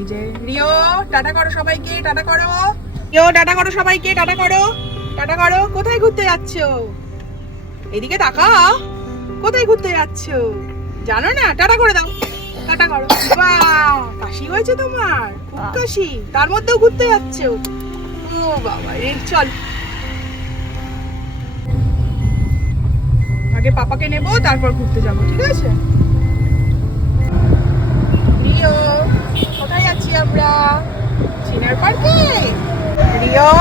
এই যে Rio tata করো সবাইকে, টাটা করো রিও, টাটা করো সবাইকে, টাটা করো, টাটা করো। কোথায় ঘুরতে যাচ্ছো? এদিকে তাকাও, কোথায় ঘুরতে যাচ্ছো জানো না? টাটা করে দাও, টাটা করো। বাহ, কাশি হয়েছে তোমার, খুব কাশি, তার মধ্যেও ঘুরতে যাচ্ছো? ও বাবা রে, চল আগে পাপাকে নেবো, তারপর ঘুরতে যাবো, ঠিক আছে? রিও, কোথায় যাচ্ছি আমরা? চিনার পার্কে। রিও,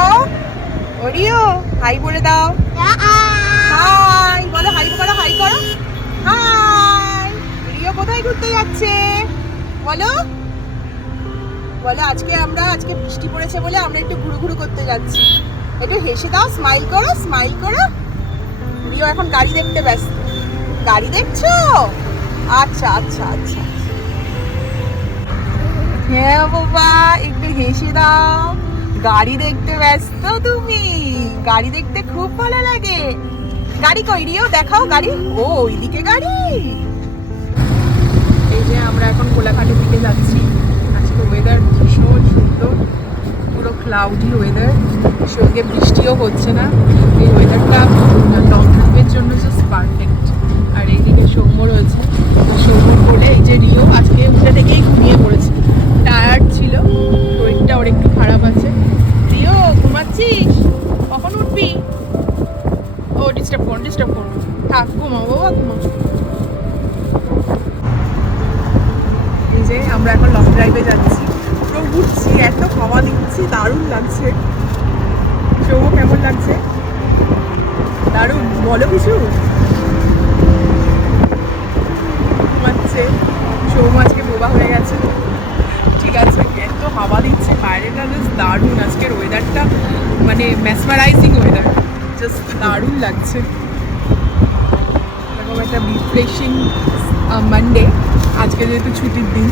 ও রিও, হাই বলে দাও। হাই বলো, হাই করো, হাই করো, হাই। রিও কোথায় ঘুরতে যাচ্ছে বলো? বলো আজকে বৃষ্টি পড়েছে বলে আমরা একটু ঘুরু ঘুরু করতে যাচ্ছি। একটু হেসে দাও, স্মাইল করো, স্মাইল করো। রিও এখন গাড়ি দেখতে ব্যস্ত। গাড়ি দেখছো? আচ্ছা আচ্ছা আচ্ছা, হ্যাঁ বাবা, একটু হেসে দাও। গাড়ি দেখতে ব্যস্ত তুমি? গাড়ি দেখতে খুব ভালো লাগে। গাড়ি কই রিও, দেখাও গাড়ি। ও ওইদিকে গাড়ি। এই যে আমরা এখন কোলাঘাটের দিকে যাচ্ছি। আজকে ওয়েদার ভীষণ সুন্দর, পুরো ক্লাউডি ওয়েদার, সঙ্গে বৃষ্টিও হচ্ছে না। এই ওয়েদারটা লং ট্রিপের জন্য জাস্ট পারফেক্ট। আর এইদিকে সৌম্য রয়েছে, সৌম্য বলে এই যে রিও আজকে উঠে থেকেই ঘুমিয়ে পড়েছে, টায়ার্ড ছিল, শরীরটা ওর একটু খারাপ আছে। রিও ঘুমাচ্ছিস? কখন উঠবি? ও ডিস্টার্ব করুন, থাক, ঘুমাও বাবা, ঘুমাও। এই যে আমরা এখন লং ড্রাইভে যাচ্ছি, পুরো উঠছি, এত হাওয়া দিচ্ছি, দারুণ লাগছে। সৌম্য কেমন লাগছে? দারুণ, বলো কিছু। ঘুমাচ্ছে সৌম্য, আজকে বোবা হয়ে গেছে। ঠিক আছে, এত হাওয়া দিচ্ছে বাইরেটা, জাস্ট দারুণ। আজকের ওয়েদারটা মানে মেসমারাইজিং ওয়েদার, জাস্ট দারুণ লাগছে। এরকম একটা রিফ্রেশিং মানডে, আজকে যেহেতু ছুটির দিন।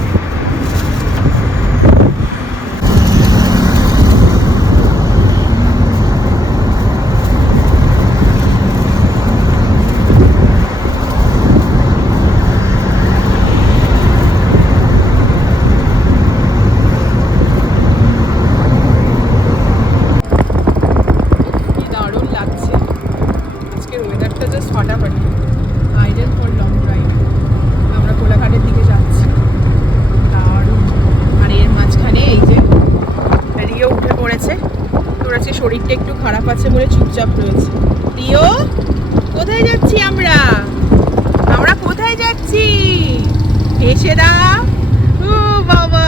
শরীরটা একটু খারাপ আছে বলে চুপচাপ রয়েছে। রিও, কোথায় যাচ্ছি আমরা? আমরা কোথায় যাচ্ছি? হেসে দাও। ও বাবা,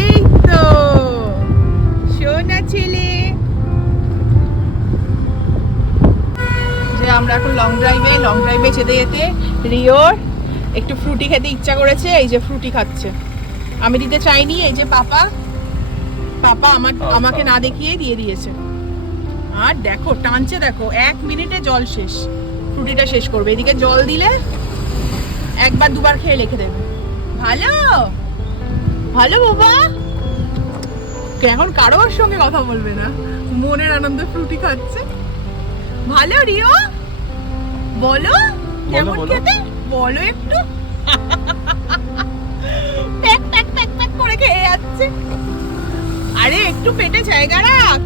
এই তো সোনা ছেলে। যে আমরা এখন লং ড্রাইভে যেতে যেতে রিওর একটু ফ্রুটি খেতে ইচ্ছা করেছে। এই যে ফ্রুটি খাচ্ছে, আমি দিতে চাইনি। এই যে পাপা আমাকে না দেখিয়ে দিয়ে দিয়েছে। আর দেখো টানছে, দেখো 1 মিনিটে জল শেষ, ফ্রুটিটা শেষ করবে। এদিকে জল দিলে একবার দুবার খেয়ে রেখে দেবে। ভালো ভালো বাবা, এখন কারোর সঙ্গে কথা বলবে না, মনের আনন্দে ফ্রুটি খাচ্ছে। ভালো রিও, বলো কেমন খেতে, বলো একটু। প্যাক প্যাক প্যাক প্যাক করে খেয়ে যাচ্ছে। আরে একটু পেটে জায়গা রাখ,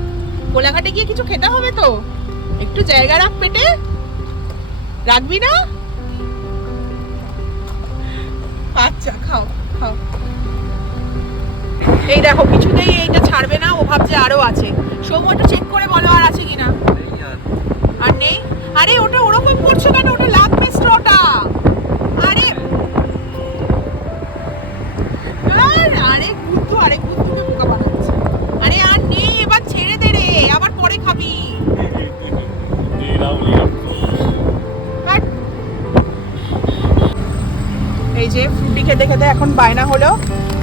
কোলাঘাটে গিয়ে কিছু খেতে হবে তো, একটু জায়গা রাখ পেটে, রাখবি না? আচ্ছা খাও খাও। এই দেখো কিছুতেই এইটা ছাড়বে না, ও ভাবছে আরো আছে। সৌম্য একটু চেক করে বলো আর আছে কিনা। আর নেই? আরে ওটা ওরকম করছো কেন? ওটা লাগবে স্ট্রটা। আরে আরে গুদ্দুকে বোকা বানাচ্ছে। আরে আর নেই, এবার ছেড়ে দে রে, আবার পরে খাবি। এই যে ফ্রুটি খেতে খেতে এখন বায়না হলো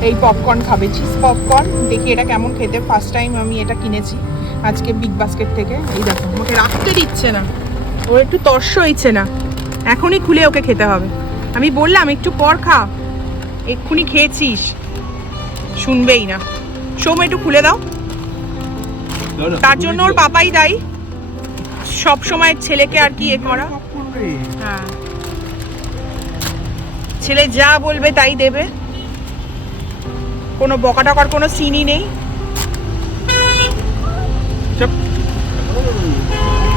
এই পপকর্ন খাবে, চিজ পপকর্ন। দেখি এটা কেমন খেতে, ফার্স্ট টাইম আমি এটা কিনেছি আজকে বিগ বাস্কেট থেকে। এই দেখো আমাকে রাখতে দিচ্ছে না, ওর একটু তর্স হয়েছে না, এখনই খুলে ওকে খেতে হবে। আমি বললাম একটু পর খা, এক্ষুনি খেয়েছিস, শুনবেই না। সৌম্য একটু খুলে দাও। তার জন্য ওর পাপাই দায়ী, সব সময় ছেলেকে আর কি এ করা। হ্যাঁ, ছেলে যা বলবে তাই দেবে। কোনো বকা টকার কোনো সিনই নেই।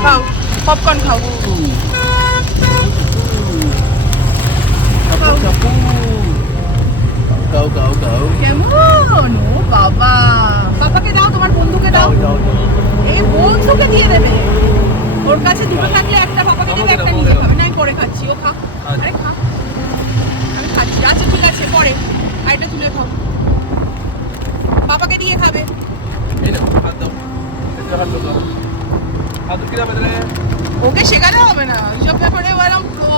খাও পপকর্ন খাও। কেমন ও বাবা, পাপাকে দাও, তোমার বন্ধুকে দাও। এই বন্ধুকে দিয়ে দেবে, ওর কাছে দুটো থাকলে একটা পাপাকে দেবে, একটা নিজে খাবে। না আমি পরে খাচ্ছি, ও খা। আরে খা, আমি খাচ্ছি। আচ্ছা ঠিক আছে, পরে আইটা তুলে খাও, পাপাকে দিয়ে খাবে। ওকে শেখাতে হবে না ওইসব ব্যাপারে, বললাম তো।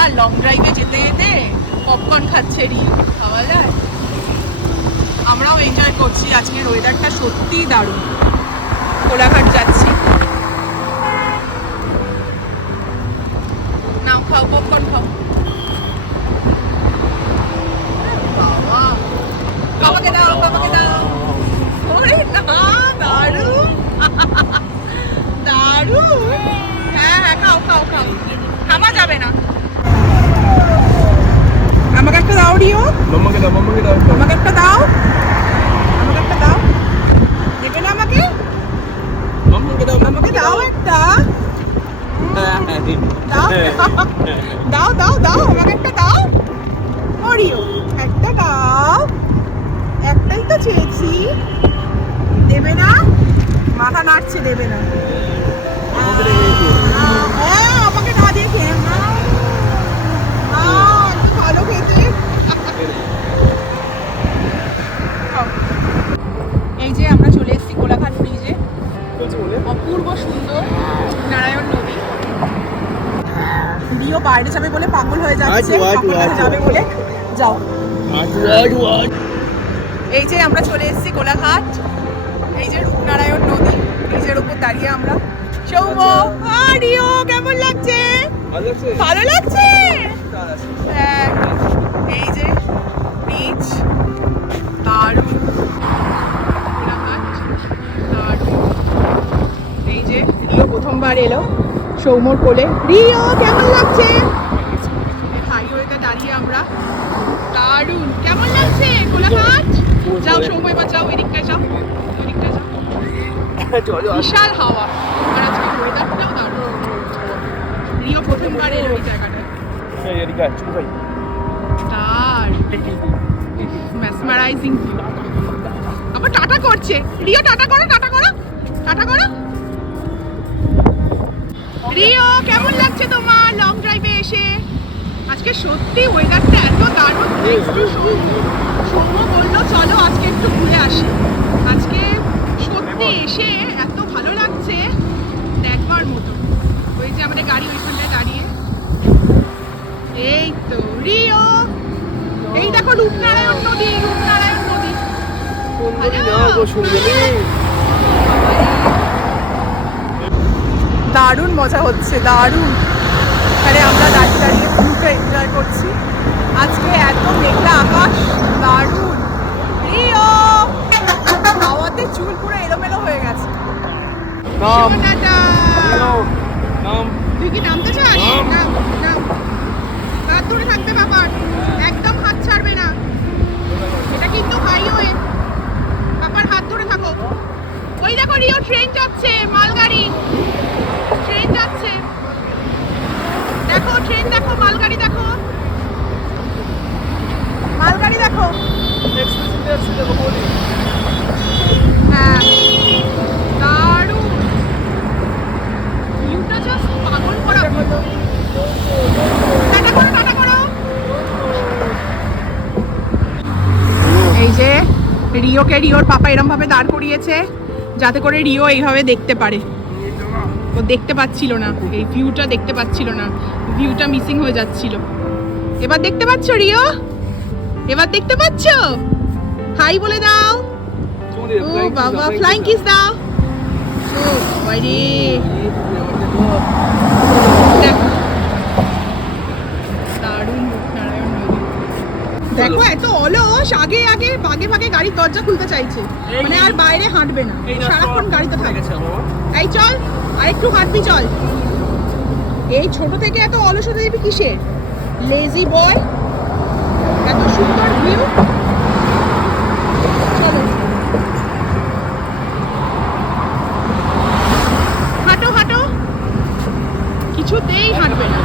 আর লং ড্রাইভে যেতে যেতে পপকর্ন খাচ্ছে রিও, খাওয়া যায়। আমরাও এনজয় করছি, আজকের ওয়েদারটা সত্যিই দারুণ। কোলাঘাট যাচ্ছি, নাও খাও পপকর্ন খাও। বাবা, বাবাকে দাও, বাবাকে দাও। ওরে না, দারুণ দারুণ। হ্যাঁ হ্যাঁ, খাও খাও খাও, থামা যাবে না। আমাকে একটা দাও রিও, মাম্মাকে দাও, মাম্মাকে দাও, আমাকে একটা দাও, আমাকে একটা দাও। দেবে না আমাকে? মাম্মাকে দাও, আমাকে দাও একটা। দাও দাও দাও দাও, আমাকে একটা দাও। রিও একটা দাও, একটাই তো চেয়েছি। দেবে না? মাথা নাড়ছে, দেবে না। হ্যাঁ আমাকে না দেখে ভালো খেতে। এই যে আমরা চলে এসেছি কোলাঘাট ব্রিজে, অপূর্ব সুন্দর নারায়ণ নদী। রিও বাইরে যাবে বলে পাগল হয়ে যাচ্ছে, যাবে বলে। যাও। এই যে আমরা চলে এসেছি কোলাঘাট, এই যে রূপনারায়ণ নদী, ব্রিজের উপর দাঁড়িয়ে আমরা। সৌম, রিও কেমন লাগছে? ভালো লাগছে। হ্যাঁ, এই যে ব্রিজ, দারুণ কোলাঘাট, দারুণ। এই যে রিও প্রথমবার এলো সৌমর কোলে। রিও কেমন লাগছে? হাইওয়েতে দাঁড়িয়ে আমরা, দারুণ। কেমন লাগছে কোলাঘাট? যাও সৌম, এবার যাও, এদিকটায় যাও, এদিকটায় যাও। বিশাল হাওয়া, আর আজকে ওয়েদারটাও দারুণ। রিও প্রথমবার এলো এই জায়গাটায়। তার মেসমারাইজিং ভিউ। আবার টাটা করছে রিও, টাটা করো, টাটা করো, টাটা করো। রিও কেমন লাগছে তোমার লং ড্রাইভে এসে? আজকে সত্যি ওয়েদারটা এত দারুণ। সৌম্য বললো চলো আজকে একটু ঘুরে আসি। আজকে সত্যি এসে এত ভালো লাগছে, দেখবার মতো। ওই যে আমাদের গাড়ি ওইখানটায় দাঁড়িয়ে। এই তো রিও, এই দেখো রূপনারায়ণ নদী, রূপনারায়ণ নদী। দারুণ মজা হচ্ছে, দারুণ। এখানে আমরা দাঁড়িয়ে দাঁড়িয়ে ভিউটা এনজয় করছি। আজকে এত মেঘলা আকাশ, দারুণ। রিও হাওয়াতে চুল পুরো এলোমেলো হয়ে গেছে। তুই কি নামতে চাস? নাম, নাম। হাত ধরে থাকবে ব্যাপার, একদম হাত ছাড়বে না। এটা কিন্তু হাইওয়ে, ব্যাপার হাত ধরে থাকো। ওই দেখো রিও ট্রেন যাচ্ছে, মালগাড়ি ট্রেন যাচ্ছে। দেখো ট্রেন দেখো, মালগাড়ি দেখো, মালগাড়ি দেখো। হ্যাঁ দারুণ ভিউটা, জাস্ট পাগল করা। টাটা করো, টাটা করো। এই যে রিওকে রিওর পাপা এরম ভাবে দাঁড় করিয়েছে যাতে করে রিও এইভাবে দেখতে পারে। ও দেখতে পাচ্ছিল না, এই ভিউটা দেখতে পাচ্ছিল না, ভিউটা মিসিং হয়ে যাচ্ছিল। এবার দেখতে পাচ্ছ রিও? এবার দেখতে পাচ্ছ? হাই বলে দাও। ও বাবা, ফ্লাইং কিস দাও। ও বাইরে দারুণ রূপনারায়ণ নদী। দেখো এত অলস, আগে আগে ভাগে ভাগে গাড়ির দরজা খুলতে চাইছে, মানে আর বাইরে হাঁটবে না, সারাক্ষণ গাড়িতে থাকবে। এই চল, আর একটু হাঁটবি চল। এই ছোট থেকে এত অলসতা দিবি কিসের? লেজি বয়, এত সুন্দর ভিউ। চলো হাঁটো হাঁটো, কিছুতেই হাঁটবে না,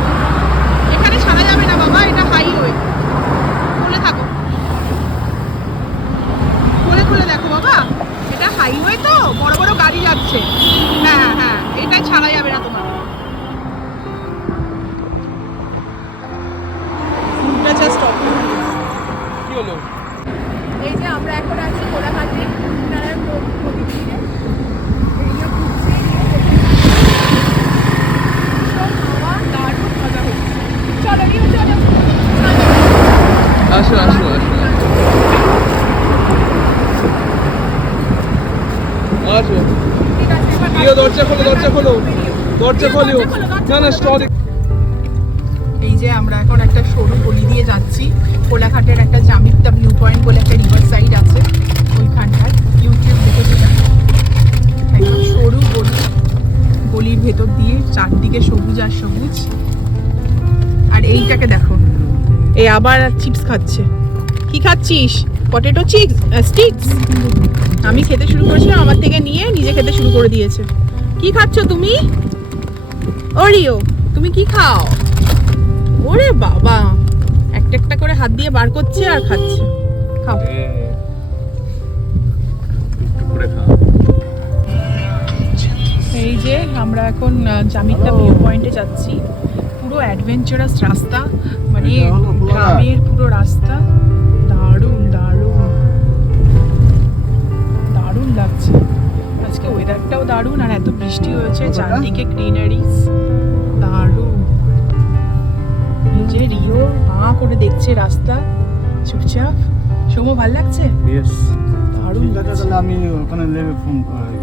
এখানে ছাড়া যাবে না বাবা, এটা হাইওয়ে। খুলে থাকো, খুলে খুলে দেখো বাবা, এটা হাইওয়ে তো, বড় বড় গাড়ি যাচ্ছে। হ্যাঁ হ্যাঁ, এটা ছাড়া যাবে না তোমার। ফুলটা জাস্ট অফ। কি হলো? এই যে আমরা এখন আছি কোলাঘাটে নারায়ণ নদীর তীরে। এইটা ঘুরছি, সব হাওয়া, দারুণ মজা হচ্ছে। চলো রিও চলো। আসো আসো আসো আসো। ঠিক আছে, এবার রিও, দরজা খোলো, দরজা খোলো, দরজা খোলো। না না, স্টল। এই যে আমরা এখন একটা সরু গলি দিয়ে যাচ্ছি। কোলাঘাটের একটা জামিপ্তা ভিউ পয়েন্ট বলে একটা রিভার সাইড আছে, ওইখানটায় ইউটিউব দেখে জানি। একদম সরু গলি, গলির ভেতর দিয়ে চারদিকে সবুজ আর সবুজ। আর এইটাকে দেখো, এই আবার চিপস খাচ্ছে। কি খাচ্ছিস? Potato chips sticks. আমি খেতে শুরু করেছিলাম, আমার থেকে নিয়ে নিজে খেতে শুরু করে দিয়েছে। কি খাচ্ছ তুমি? ওরিও, তুমি কি খাও? ওরে বাবা, একটা একটা করে হাত দিয়ে বার করছে আর খাচ্ছে। খাও। একটু করে খা। এই যে আমরা এখন জামিতা ভিউ পয়েন্টে যাচ্ছি। পুরো অ্যাডভেঞ্চারাস রাস্তা, মানে গ্রামের পুরো রাস্তা। দারুণ দারুণ দারুণ লাগছে। আজকে ওয়েদারটাও দারুণ, আর এত বৃষ্টি হয়েছে, চারদিকে গ্রিনারিস, দারুণ। এই যে রিও হাঁ করে দেখছে রাস্তা চুপচাপ। সময় ভাল লাগছে, ইয়েস। দারুণ লাগছে। আমি ওখানে লেগে ফোন করে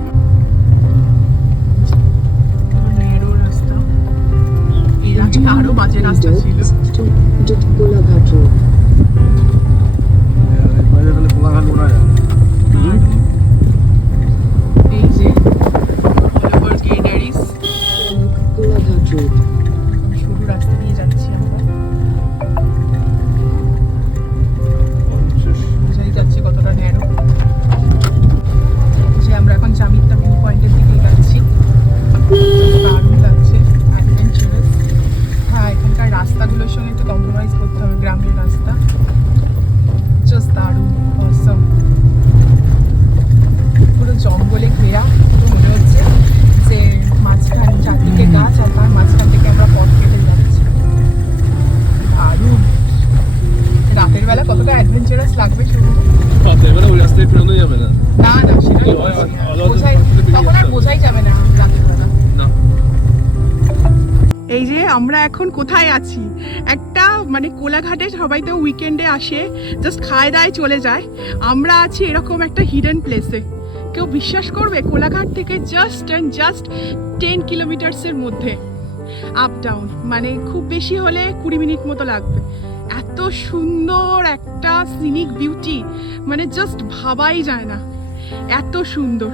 ন্যারো রাস্তা, এই রাস্তা আরো বাজে রাস্তা ছিল। বাইরে গেলে কোলাঘাট ওরা যায়। এই যে all over greeneries, সরু রাস্তা দিয়ে যাচ্ছি আমরা। বোঝাই যাচ্ছে কতটা ন্যারো। যে আমরা এখন জামিতা ভিউ পয়েন্টের দিকে যাচ্ছি। দারুণ লাগছে, অ্যাডভেঞ্চারাস। হ্যাঁ, এখানকার রাস্তাগুলোর সঙ্গে একটু কম্প্রোমাইজ করতে হবে, গ্রামের রাস্তা। জাস্ট দারুণ, অসম। পুরো জঙ্গলে ঘেরা, পুরো মনে হচ্ছে যে মাঝখান, চারদিকে গাছ, আর তার মাঝখান থেকে আমরা পথ কেটে যাচ্ছি। দারুণ। রাতের বেলা কতটা অ্যাডভেঞ্চারাস লাগবে শুরু। রাতের বেলা ওই রাস্তায় ফেরানো যাবে না। না না, সেটা তখন আর বোঝাই যাবে না রাতের বেলা। না। এই যে আমরা এখন কোথায় আছি, একটা মানে কোলাঘাটে সবাই তো উইকেন্ডে আসে, জাস্ট খায় দায় চলে যায়। আমরা আছি এরকম একটা হিডেন প্লেসে। কেউ বিশ্বাস করবে? কোলাঘাট থেকে জাস্ট 10 কিলোমিটার্সের মধ্যে, আপ ডাউন, মানে খুব বেশি হলে 20 মিনিট মতো লাগবে। এত সুন্দর একটা সিনিক বিউটি, মানে জাস্ট ভাবাই যায় না, এত সুন্দর।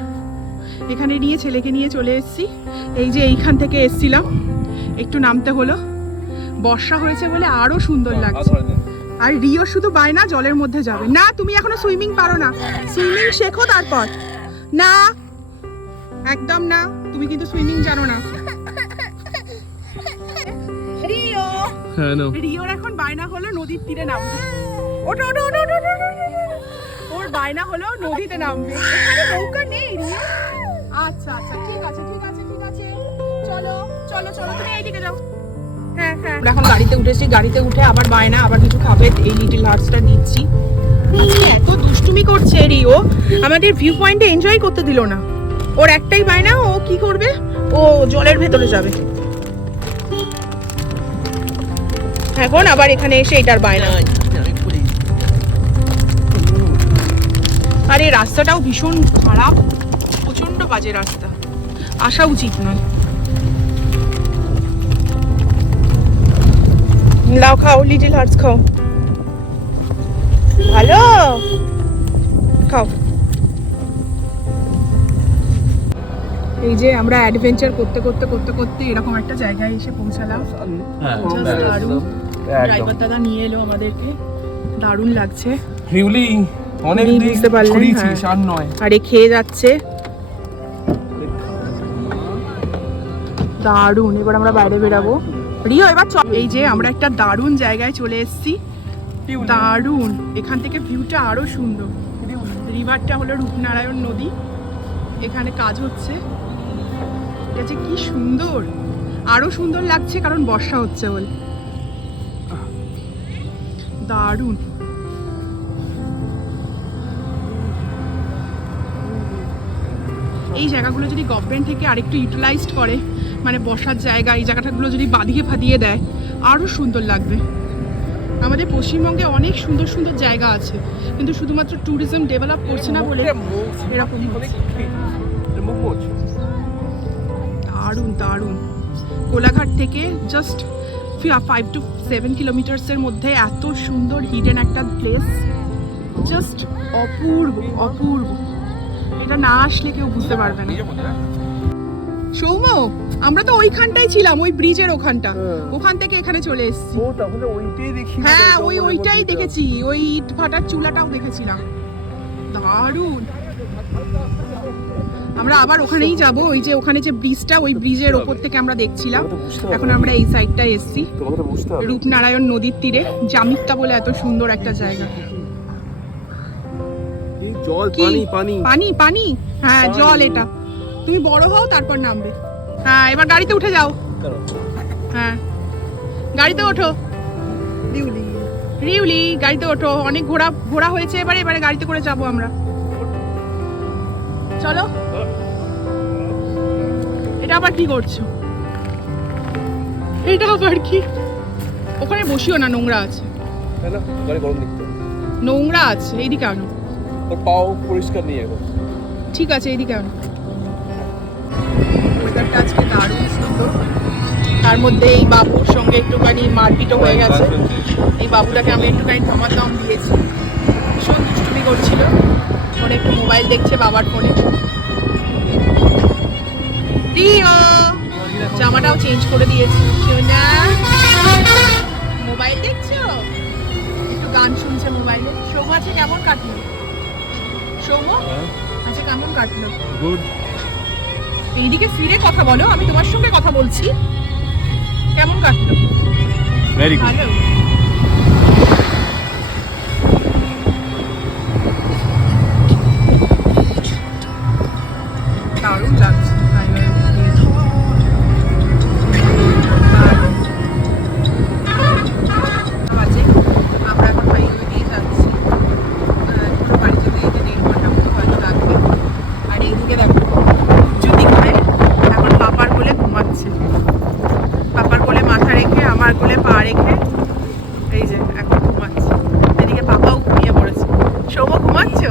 এখানে নিয়ে ছেলেকে নিয়ে চলে এসেছি। এই যে এইখান থেকে এসছিলাম, একটু নামতে হলো, বর্ষা হয়েছে বলে আরো সুন্দর লাগছে। আর রিও শুধু বায়না জলের মধ্যে যাবে। না, তুমি এখনো সুইমিং পারো না, সুইমিং শেখো তারপর। না, একদম না, তুমি কিন্তু সুইমিং জানো না। রিও, হ্যাঁ না। রিওর এখন বায়না হলো নদীর তীরে নামবে। ওঠো ওঠো ওঠো ওঠো ওঠো, ওঠো। ওর বায়না হলো নদীতে নামবে। এখানে নৌকা নেই রিও। আচ্ছা আচ্ছা, ঠিক আছে ঠিক আছে ঠিক আছে, চলো চলো চলো, তুমি এইদিকে যাও। হ্যাঁ হ্যাঁ, আমরা এখন গাড়িতে উঠেছি। গাড়িতে উঠে আবার বায়না, আবার কিছু খাবে। এই লিটল হার্টসটা নিচ্ছি। আজকে এত দুষ্টুমি করছে রিও, আমাদের ভিউ পয়েন্টে এনজয় করতে দিল না। ওর একটাই বায়না, ও কি করবে? ও জলের ভেতরে যাবে। এখন আবার এখানে এসে এটার বায়না। আর এই রাস্তাটাও ভীষণ খারাপ, প্রচন্ড বাজে রাস্তা, আসা উচিত নয়। লাও, খাও, লিটল হার্টস খাও, ভালো খাও। এই যে আমরা অ্যাডভেঞ্চার করতে করতে করতে করতে এরকম একটা জায়গায় এসে পৌঁছালাম। হ্যাঁ, Just দারুণ। ড্রাইভার দাদা নিয়ে এলো আমাদেরকে, দারুণ লাগছে। রিউলি অনেক আপনি দিন বুঝতে পারলেন, ঘুরিয়েছিস হ্যাঁ। আর নয়। আরে খেয়ে যাচ্ছে, দারুণ। এবার আমরা বাইরে বেরাবো। রিও এবার চল। এই যে আমরা একটা দারুণ জায়গায় চলে এসেছি, দারুণ। এখান থেকে ভিউটা আরো সুন্দর। রিভারটা হলো রূপনারায়ণ নদী, এখানে কাজ হচ্ছে। এটা যে কি সুন্দর, আরো সুন্দর লাগছে কারণ বর্ষা হচ্ছে বলে। দারুণ। এই জায়গাগুলো যদি গভর্নমেন্ট থেকে আরেকটু ইউটিলাইজড করে, মানে বসার জায়গা, এই জায়গাটাগুলো যদি বাঁধিয়ে ফাদিয়ে দেয় আরো সুন্দর লাগবে। আমাদের পশ্চিমবঙ্গে অনেক সুন্দর সুন্দর জায়গা আছে, কিন্তু শুধুমাত্র ট্যুরিজম ডেভেলপ করছে না বলে এরকম হচ্ছে। দারুণ দারুণ। কোলাঘাট থেকে জাস্ট 5 to 7 কিলোমিটার্সের মধ্যে এত সুন্দর হিডেন একটা প্লেস, জাস্ট অপূর্ব অপূর্ব। এটা না আসলে কেউ বুঝতে পারবে না। সৌম্য, আমরা তো ওইখানটাই ছিলাম, ওই ব্রিজের ওখানটা, ওখান থেকে এখানে চলে এসেছি। ও তাহলে ওইটাই দেখি। হ্যাঁ ওইটাই দেখেছি, ওই ইট ভাটার চুলাটাও দেখেছিলাম। দারুণ। আমরা আবার ওখানেই যাব, ওই যে ওখানে যে ব্রিজটা, ওই ব্রিজের ওপর থেকে আমরা দেখছিলাম। এখন আমরা এই সাইডটা এসেছি, তোমাকে বুঝতে হবে। রূপনারায়ণ নদীর তীরে জামিত্তা বলে এত সুন্দর একটা জায়গা। এই জল, কি? পানি পানি পানি পানি, হ্যাঁ জল। এটা তুমি বড় হও তারপর নামবে। হ্যাঁ এবার গাড়িতে উঠে যাও। হ্যাঁ গাড়িতে ওঠো। রিউলি রিউলি গাড়িতে ওঠো। অনেক ঘোরা ঘোরা হয়েছে, এবারে এবারে গাড়িতে করে যাব আমরা। চলো। এটা আবার কি করছো? এটা আবার কি? ওখানে বসিও না, নোংরা আছে। তাই না? গাড়ি গরম দেখতে। নোংরা আছে, এইদিকে আনো। তোর পাও পরিষ্কার নিয়ে এখন। ঠিক আছে, এইদিকে আনো। ওয়েদারটা আজকে দারুণ সুন্দর। তার মধ্যে এই বাবুর সঙ্গে একটুখানি মারপিটও হয়ে গেছে। এই বাবুটাকে আমি একটুখানি ধমাধম দিয়েছি, ভীষণ দুষ্টুমি করছিল। ফোনে একটু মোবাইল দেখছে, বাবার ফোনে। রিও জামাটাও চেঞ্জ করে দিয়েছি। সোনা মোবাইল দেখছো, একটু গান শুনছে মোবাইলে। সৌম আছে কেমন কাটলো? সৌম আচ্ছা কেমন কাটলো? গুড। এইদিকে ফিরে কথা বলো, আমি তোমার সঙ্গে কথা বলছি। কেমন কাটলো? Very good. ভালো। দারুণ লাগছে। আমরা এখন হাইওয়ে দিয়ে যাচ্ছি। পুরো বাড়ি যেতে যেতে 1.5 ঘন্টা মতো হয়তো লাগবে। আর এইদিকে দেখো যদি করে এখন পাপার কোলে ঘুমাচ্ছে। পাপার কোলে মাথা রেখে, আমার কোলে পা রেখে, এই যে এখন ঘুমাচ্ছে। এদিকে পাপাও ঘুমিয়ে পড়েছে। সৌম্য ঘুমাচ্ছো?